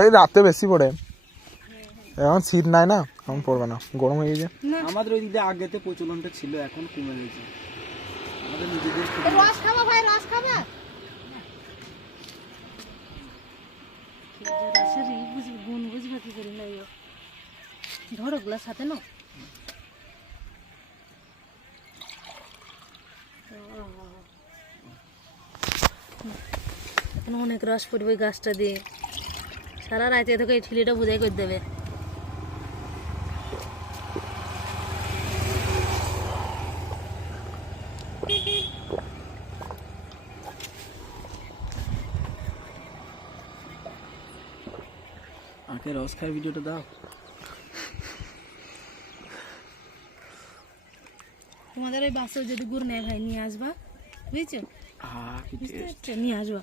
এই রাতে বেশি পড়ে, এখন শীত নাই না, এখন পড়বে না, গরম হয়ে গেছে। আমাদের ওই দিকে আগেতে প্রচলনটা ছিল, এখন কমে গেছে। আমাদের নিজেদের রস খাবা ভাই, রস খাবা? রসের গুণ বুঝবে কি করি না, ধরো গুলা সাথে না এখন অনেক রস পড়বে গাছটা দিয়ে, সারা রাতে তোকে এই ঠিলিটা বোঝাই করে দেবে। আগে রস খাওয়ার ভিডিওটা দাও। তোমাদের ওই বাসে যদি গুড় নেয় ভাই নিয়ে আসবা, বুঝছো? হ্যাঁ, নিয়ে আসবা।